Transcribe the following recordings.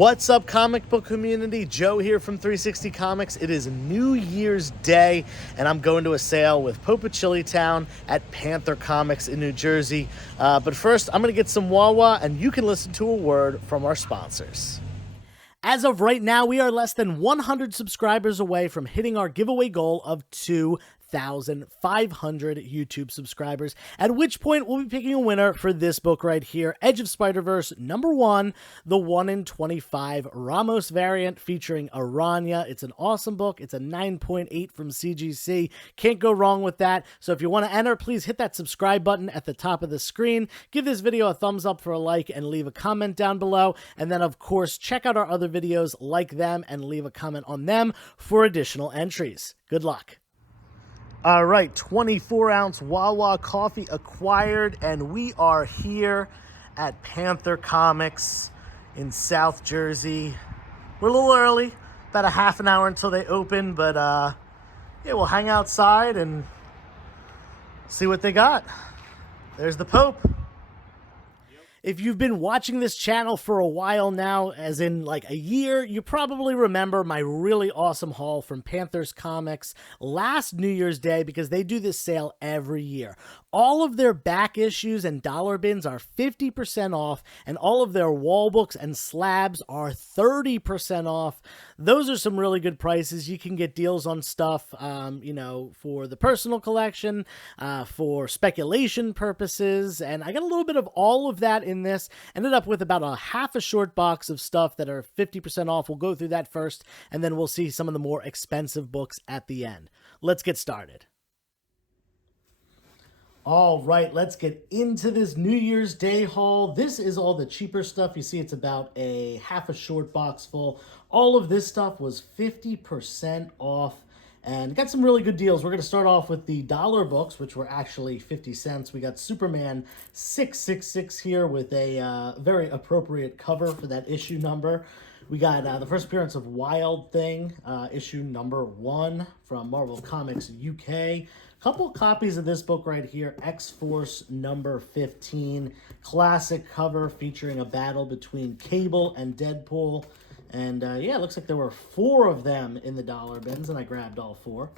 What's up, comic book community? Joe here from 360 Comics. It is New Year's Day, and I'm going to a sale with Popachilli Town at Panther Comics in New Jersey. But first, I'm going to get some Wawa, and you can listen to a word from our sponsors. As of right now, we are less than 100 subscribers away from hitting our giveaway goal of 2,500 YouTube subscribers, at which point we'll be picking a winner for this book right here, Edge of Spider-Verse #1, the 1 in 25 Ramos variant featuring Aranya. It's an awesome book. It's a 9.8 from CGC. Can't go wrong with that. So if you want to enter, please hit that subscribe button at the top of the screen. Give this video a thumbs up for a like and leave a comment down below. And then, of course, check out our other videos, like them, and leave a comment on them for additional entries. Good luck. All right, 24-ounce Wawa coffee acquired, and we are here at Panther Comics in South Jersey. We're a little early, about a half an hour until they open, but yeah, we'll hang outside and see what they got. There's the Pope. If you've been watching this channel for a while now, as in like a year, you probably remember my really awesome haul from Panther's Comics last New Year's Day, because they do this sale every year. All of their back issues and dollar bins are 50% off, and all of their wall books and slabs are 30% off. Those are some really good prices. You can get deals on stuff, you know, for the personal collection, for speculation purposes, and I got a little bit of all of that in this. Ended up with about a half a short box of stuff that are 50% off. We'll go through that first, and then we'll see some of the more expensive books at the end. Let's get started. All right, let's get into this New Year's Day haul. This is all the cheaper stuff. You see, it's about a half a short box full. All of this stuff was 50% off, and got some really good deals. We're going to start off with the dollar books, which were actually 50 cents. We got Superman 666 here with a very appropriate cover for that issue number. We got the first appearance of Wild Thing, issue #1 from Marvel Comics UK. Couple copies of this book right here, X-Force #15. Classic cover featuring a battle between Cable and Deadpool. And yeah, it looks like there were 4 of them in the dollar bins, and I grabbed all 4.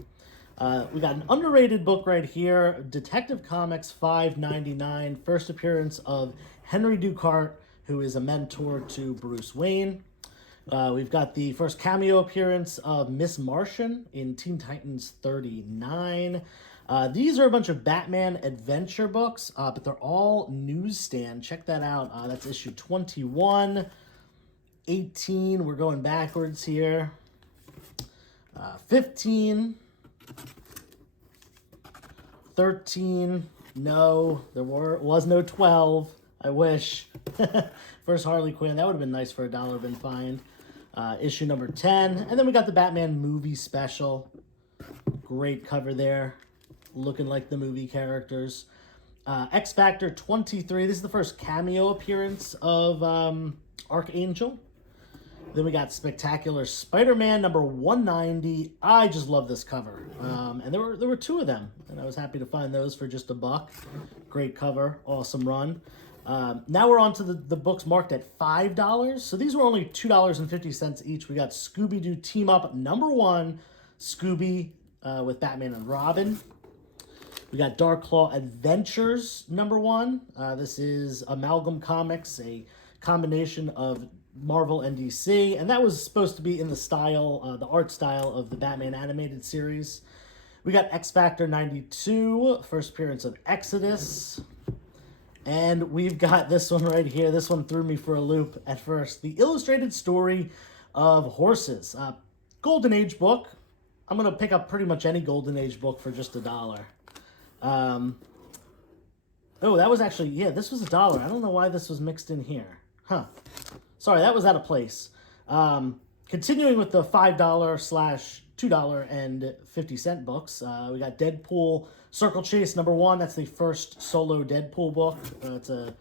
We got an underrated book right here, Detective Comics 5.99. First appearance of Henry Ducart, who is a mentor to Bruce Wayne. We've got the first cameo appearance of Miss Martian in Teen Titans 39. These are a bunch of Batman adventure books, but they're all newsstand. Check that out. That's issue 21. 18, we're going backwards here. 15. 13, no, was no 12. I wish. First Harley Quinn, that would have been nice for a dollar bin find. Issue number 10, and then we got the Batman movie special. Great cover there, looking like the movie characters. X Factor 23, this is the first cameo appearance of Archangel. Then we got Spectacular Spider-Man #190. I just love this cover. And there were 2 of them, and I was happy to find those for just $1. Great cover, awesome run. Now we're on to the books marked at $5. So these were only $2.50 each. We got Scooby-Doo Team Up #1, Scooby with Batman and Robin. We got Dark Claw Adventures #1. This is Amalgam Comics, a combination of Marvel and DC, and that was supposed to be in the style, the art style of the Batman animated series. We got X Factor 92, first appearance of Exodus, and we've got this one right here. This one threw me for a loop at first. The Illustrated Story of Horses, Golden Age book. I'm gonna pick up pretty much any Golden Age book for just $1. Oh, that was actually, yeah, this was $1. I don't know why this was mixed in here. Huh. Sorry, that was out of place. Continuing with the $5/$2.50 books, we got Deadpool Circle Chase #1. That's the first solo Deadpool book. It's a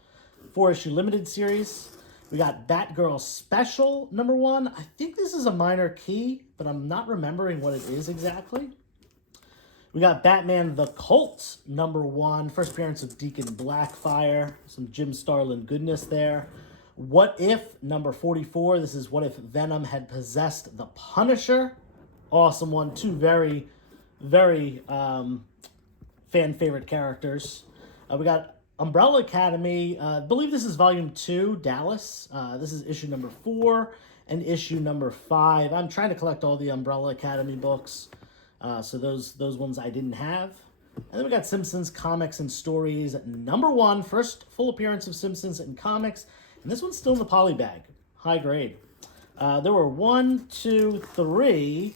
4-issue limited series. We got Batgirl Special #1. I think this is a minor key, but I'm not remembering what it is exactly. We got Batman the Cult #1. First appearance of Deacon Blackfire. Some Jim Starlin goodness there. What If, number 44. This is What If Venom Had Possessed the Punisher. Awesome one. Two very, very fan favorite characters. We got Umbrella Academy. I believe this is volume 2, Dallas. This is issue number 4 and issue number 5. I'm trying to collect all the Umbrella Academy books. So those ones I didn't have. And then we got Simpsons Comics and Stories number 1. First full appearance of Simpsons in comics. And this one's still in the poly bag. High grade. There were 3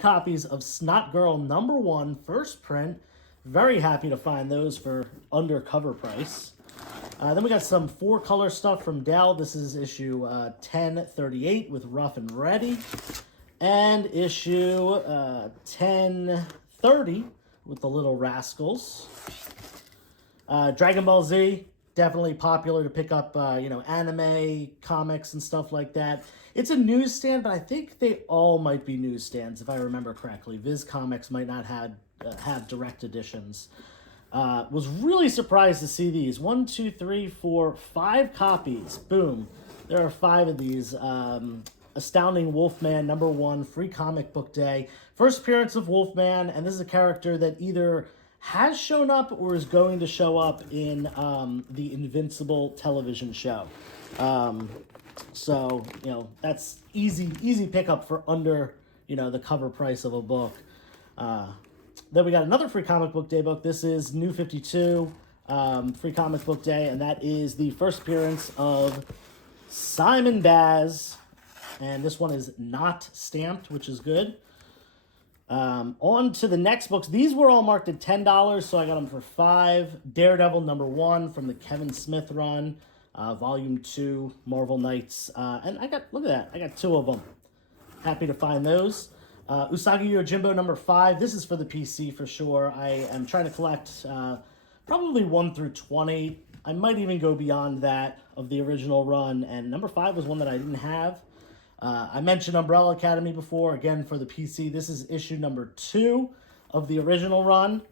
copies of Snot Girl number 1, first print. Very happy to find those for under cover price. Then we got some 4-color stuff from Dell. This is issue 1038 with Rough and Ready. And issue 1030 with the Little Rascals. Dragon Ball Z, definitely popular to pick up, anime, comics, and stuff like that. It's a newsstand, but I think they all might be newsstands, if I remember correctly. Viz Comics might not have direct editions. Was really surprised to see these. 1, 2, 3, 4, 5 copies. Boom. There are 5 of these. Astounding Wolfman number 1, free comic book day. First appearance of Wolfman, and this is a character that either has shown up or is going to show up in the Invincible television show. So, that's easy pickup for under, the cover price of a book. Then we got another free comic book day book. This is New 52, free comic book day, and that is the first appearance of Simon Baz, and this one is not stamped, which is good. On to the next books. These were all marked at $10, so I got them for $5. Daredevil number 1 from the Kevin Smith run, volume 2, Marvel Knights, and look at that, I got 2 of them. Happy to find those. Usagi Yojimbo number 5. This is for the PC for sure. I am trying to collect probably 1 through 20. I might even go beyond that of the original run, and number 5 was one that I didn't have. I mentioned Umbrella Academy before, again for the PC. This is issue number 2 of the original run,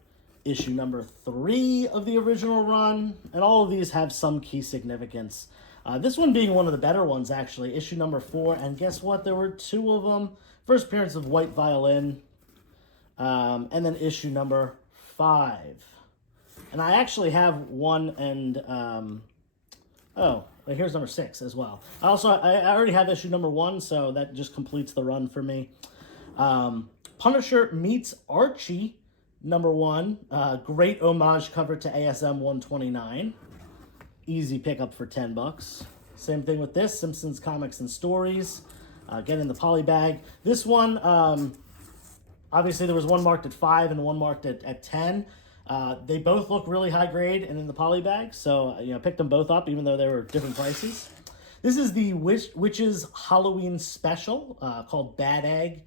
issue number 3 of the original run, and all of these have some key significance. This one being one of the better ones, actually, issue number 4, and guess what? There were 2 of them. First appearance of White Violin, and then issue number 5. And I actually have 1 and, here's number 6 as well. I already have issue number 1, so that just completes the run for me. Punisher Meets Archie, number 1. Great homage cover to ASM 129. Easy pickup for $10. Same thing with this, Simpsons Comics and Stories. Get in the poly bag. This one, obviously there was one marked at 5 and one marked at 10. They both look really high grade and in the poly bag, so picked them both up even though they were different prices. This is the Witches Halloween special called Bad Egg.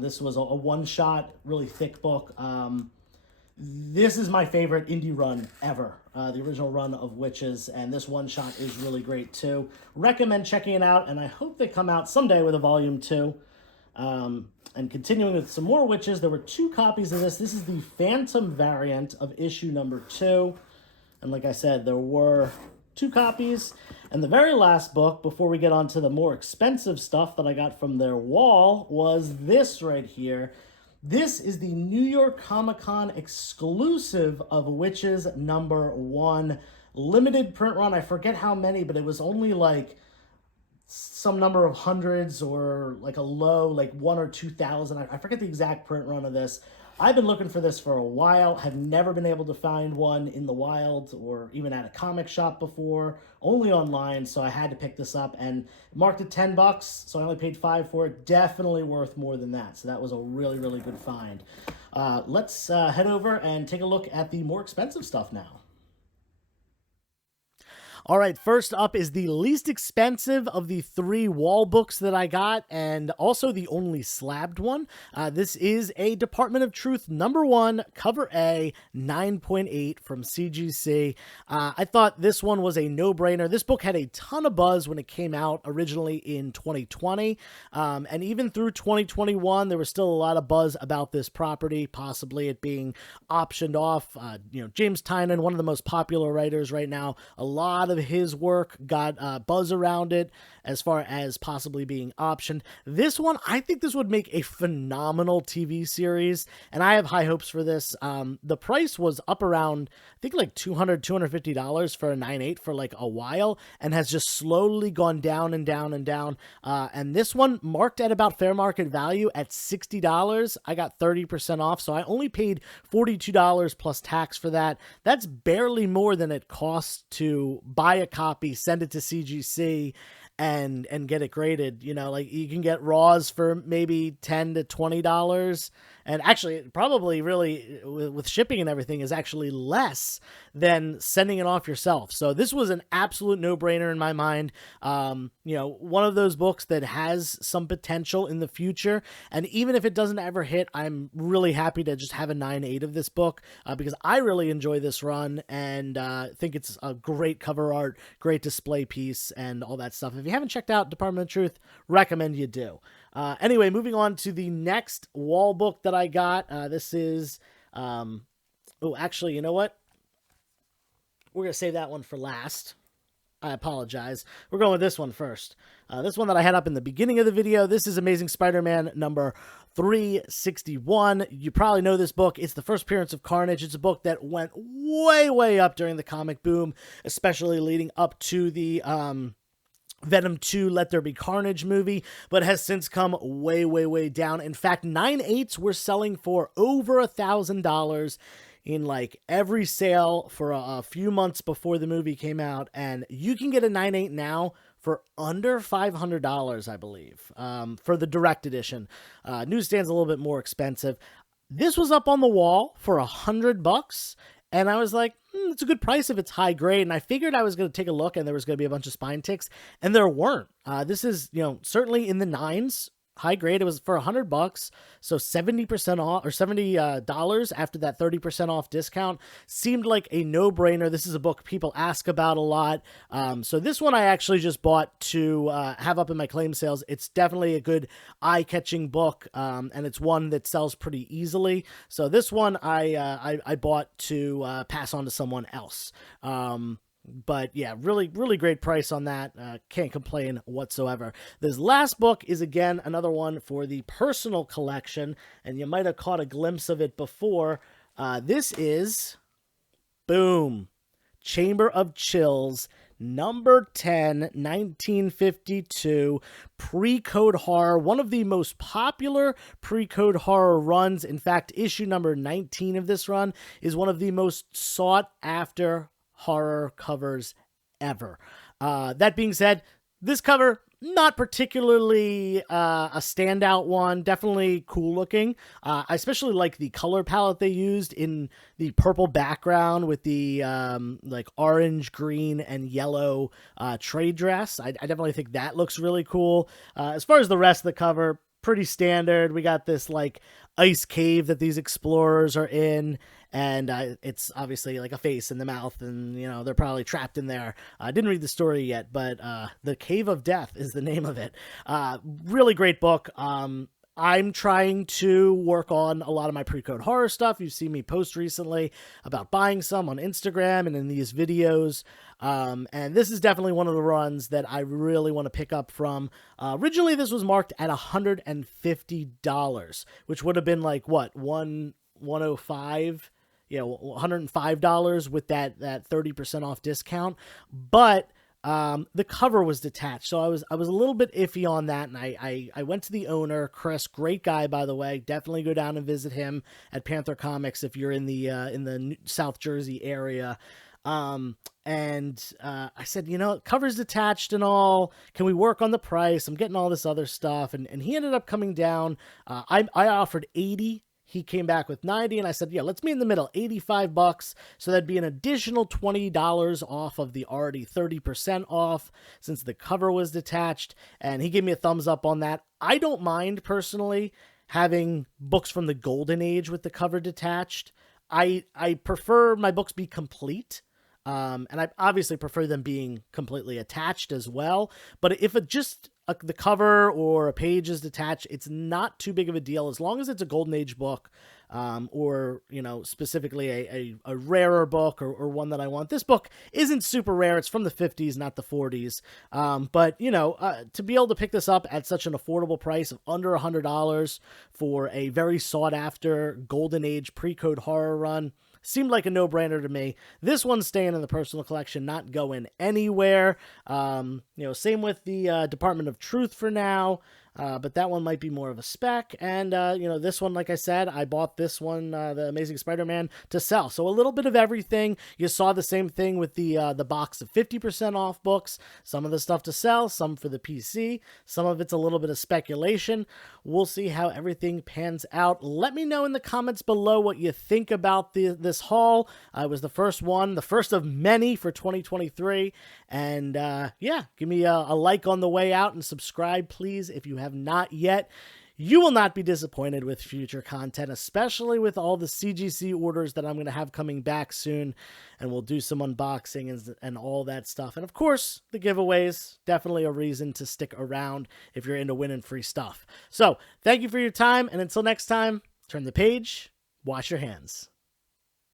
This was a one-shot, really thick book. This is my favorite indie run ever, the original run of Witches, and this one-shot is really great too. Recommend checking it out, and I hope they come out someday with a volume 2. And continuing with some more Witches, there were 2 copies of this. This is the Phantom variant of issue number 2, and like I said, there were 2 copies. And the very last book, before we get on to the more expensive stuff that I got from their wall, was this right here. This is the New York Comic Con exclusive of Witches number 1. Limited print run. I forget how many, but it was only like some number of hundreds or like a low, like 1 or 2,000. I forget the exact print run of this. I've been looking for this for a while. Have never been able to find one in the wild or even at a comic shop before. Only online, so I had to pick this up and marked at $10, so I only paid $5 for it. Definitely worth more than that. So that was a really, really good find. Let's head over and take a look at the more expensive stuff now. All right, first up is the least expensive of the 3 wall books that I got, and also the only slabbed one. This is a Department of Truth number 1, cover A, 9.8 from CGC. I thought this one was a no-brainer. This book had a ton of buzz when it came out originally in 2020, and even through 2021, there was still a lot of buzz about this property, possibly it being optioned off. James Tynion, one of the most popular writers right now, a lot of of his work got buzz around it as far as possibly being optioned. This one, I think this would make a phenomenal TV series, and I have high hopes for this. The price was up around, I think, like $200, $250 for a 9/8 for like a while, and has just slowly gone down and down and down. And this one marked at about fair market value at $60. I got 30% off, so I only paid $42 plus tax for that. That's barely more than it costs to buy a copy, send it to CGC, and get it graded. You know, like you can get raws for maybe $10 to $20, and actually probably really with shipping and everything is actually less than sending it off yourself. So this was an absolute no-brainer in my mind. You know, one of those books that has some potential in the future, and even if it doesn't ever hit, I'm really happy to just have a 9/8 of this book, because I really enjoy this run, and think it's a great cover art, great display piece, and all that stuff. If you haven't checked out Department of Truth, recommend you do. Anyway, moving on to the next wall book that I got. This is, oh, actually, you know what? We're going to save that one for last. I apologize. We're going with this one first. This one that I had up in the beginning of the video. This is Amazing Spider-Man number 361. You probably know this book. It's the first appearance of Carnage. It's a book that went way, way up during the comic boom, especially leading up to the Venom 2 Let There Be Carnage movie, but has since come way, way, way down. In fact, 9/8s were selling for over $1,000 in like every sale for a few months before the movie came out, and you can get a 9/8 now for under $500, I believe, for the direct edition. Newsstand's a little bit more expensive. This was up on the wall for $100, and I was like, it's a good price if it's high grade. And I figured I was going to take a look and there was going to be a bunch of spine ticks, and there weren't. This is, you know, certainly in the nines. High grade. It was for $100, so 70% off, or $70 after that 30% off discount. Seemed like a no-brainer. This is a book people ask about a lot. So this one I actually just bought to have up in my claim sales. It's definitely a good eye-catching book, and it's one that sells pretty easily. So this one I bought to pass on to someone else. But yeah, really, really great price on that. Can't complain whatsoever. This last book is, again, another one for the personal collection, and you might have caught a glimpse of it before. This is, boom, Chamber of Chills, number 10, 1952, pre-code horror, one of the most popular pre-code horror runs. In fact, issue number 19 of this run is one of the most sought-after horror covers ever. That being said, this cover, not particularly a standout one. Definitely cool looking. I especially like the color palette they used in the purple background with the like orange, green, and yellow trade dress. I definitely think that looks really cool. As far as the rest of the cover, pretty standard. We got this like ice cave that these explorers are in, and it's obviously like a face in the mouth, and you know they're probably trapped in there. I didn't read the story yet, but The Cave of Death is the name of it. Really great book. I'm trying to work on a lot of my pre-code horror stuff. You've seen me post recently about buying some on Instagram and in these videos. And this is definitely one of the runs that I really want to pick up from. Originally, this was marked at $150, which would have been like, what, $105? Yeah, $105 with that 30% off discount. But the cover was detached, so I was a little bit iffy on that, and I went to the owner, Chris, great guy, by the way. Definitely go down and visit him at Panther Comics if you're in the South Jersey area. I said, you know, cover's detached and all. Can we work on the price? I'm getting all this other stuff, and he ended up coming down. I offered $80. He came back with $90, and I said, yeah, let's meet in the middle, $85. So that'd be an additional $20 off of the already 30% off since the cover was detached. And he gave me a thumbs up on that. I don't mind personally having books from the golden age with the cover detached. I prefer my books be complete. And I obviously prefer them being completely attached as well. But if it just the cover or a page is detached, it's not too big of a deal as long as it's a golden age book. or, specifically a rarer book, or one that I want. This book isn't super rare. It's from the 50s, not the 40s. But, to be able to pick this up at such an affordable price of under $100 for a very sought after Golden Age pre-code horror run seemed like a no-brainer to me. This one's staying in the personal collection, not going anywhere. Same with the Department of Truth for now. But that one might be more of a spec. And, this one, like I said, I bought this one, The Amazing Spider-Man, to sell. So a little bit of everything. You saw the same thing with the box of 50% off books. Some of the stuff to sell, some for the PC. Some of it's a little bit of speculation. We'll see how everything pans out. Let me know in the comments below what you think about this haul. It was the first one, the first of many for 2023. And, give me a like on the way out and subscribe, please, if you have not yet. You will not be disappointed with future content, especially with all the CGC orders that I'm going to have coming back soon, and we'll do some unboxing and all that stuff. And of course, the giveaways, definitely a reason to stick around if you're into winning free stuff. So thank you for your time, and until next time, turn the page, wash your hands.